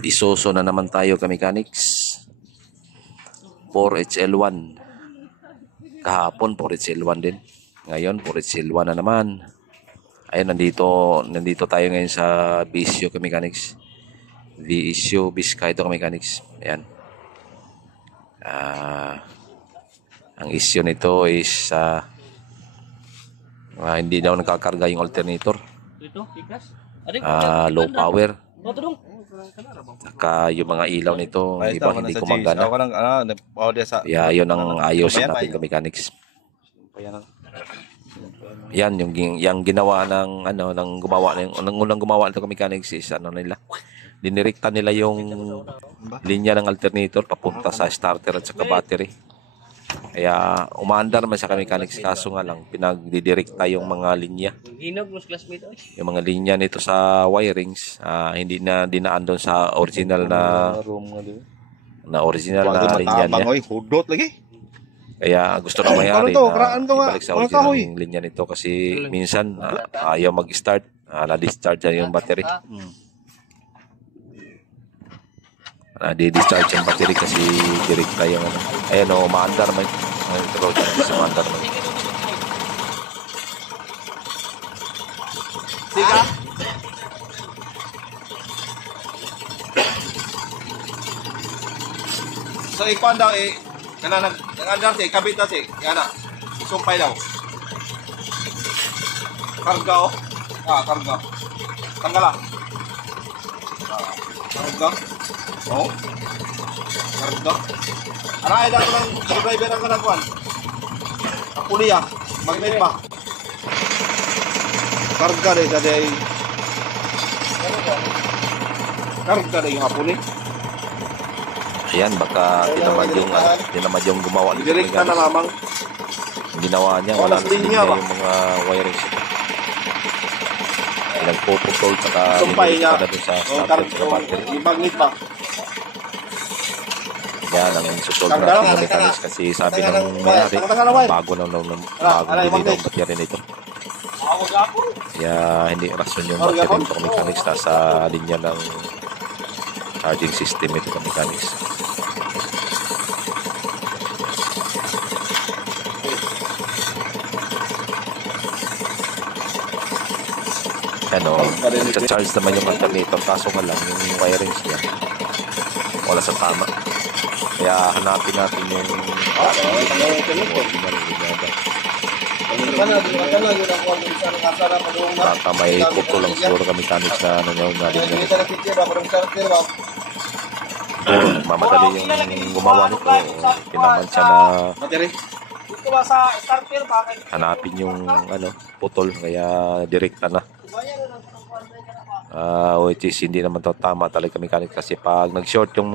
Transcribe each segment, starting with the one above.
Isuso na naman tayo ka-mechanics. 4HL1. Kahapon 4HL1 din. Ngayon 4HL1 na naman. Ayun, nandito tayo ngayon sa Visio ka-mechanics. Visio Vizcaya ka-mechanics. Ayan. Ang issue nito is hindi daw nagkakarga yung alternator. Low power. Saka yung mga ilaw nito iba hindi gumagana. Kaya yun ang ayos natin ka-mechanics. Yan yung ginawa ng unang gumawa nito ka-mechanics is nila. Dinirekta nila yung linya ng alternator papunta sa starter at saka battery. Kaya umaandar naman sa ka-mechanics, kaso nga lang pinagdidirekta yung mga linya. Yung mga linya nito sa wirings, hindi na dinaan doon sa original na linya niya. Kaya gusto na may-ari na ibalik sa original yung linya nito kasi minsan ayaw mag-start, na-discharge yung battery. Di-discharge yung battery kasi direkta yung ayan o, maandar man kasi maandar man. Sika? So ikuan daw nag-andar si kabit na si yana sumpay daw karga o karga tanggala karga oh karga aray daw lang driver ang kanagwan puliya magnet pa karga deh tadi karga deh yung hapon ayan, baka tinamad yung gumawa nito. Direkta na lamang. Ginawa niya, wala na linya yung mga wirings. Nagpuputol saka niya na doon sa starter sa battery. Magnet pa. Yan ang susod na mechanics kasi sabi ng may-ari, bago na bili ng battery nito. Kaya hindi rason yung battery nito ng mechanics, nasa linya ng charging system ito ng mechanics. Charge naman yung alternator, kaso nga lang yung wirings niya wala sa tama. Kaya hanapin natin yung baka may puto lang siguro ka mechanics na nadin nito. Mamadali yung gumawa nito, pinaman siya na hanapin yung putol, kaya direkta na. Which is hindi naman to tama talaga mechanic kasi pag nag-short yung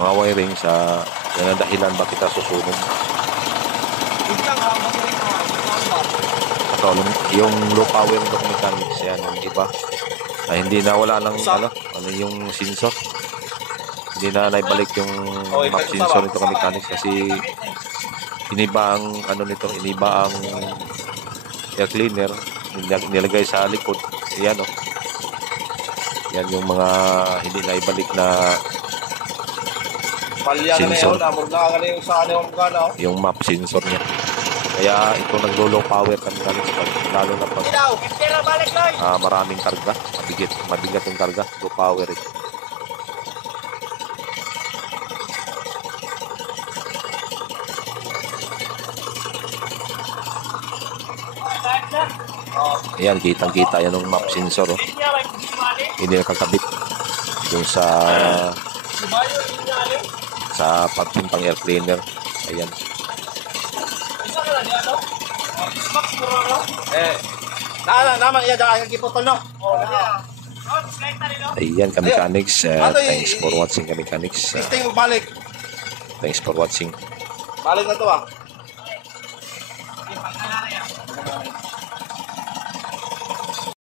mga wiring sa yan ang dahilan bakit kita susunog. Ito, yung low power ng mechanics yan yung iba hindi na wala lang yung sensor, hindi na naibalik yung map sensor nito ng mechanics kasi iniba ang iniba ang air cleaner nilagay sa likod. Yan yan yung mga hindi na ibalik na sensor, yung map sensor niya. Kaya ito naglo-low power kami lalo na pag maraming karga, mabigat yung karga, low power ito. Ayan, kitang-kita yan ng map sensor. Hindi nakakabit dun sa pagtimpang air cleaner. Ayan. Ayan, ka-mechanics. Thanks for watching, ka-mechanics. Thanks for watching. Balik na to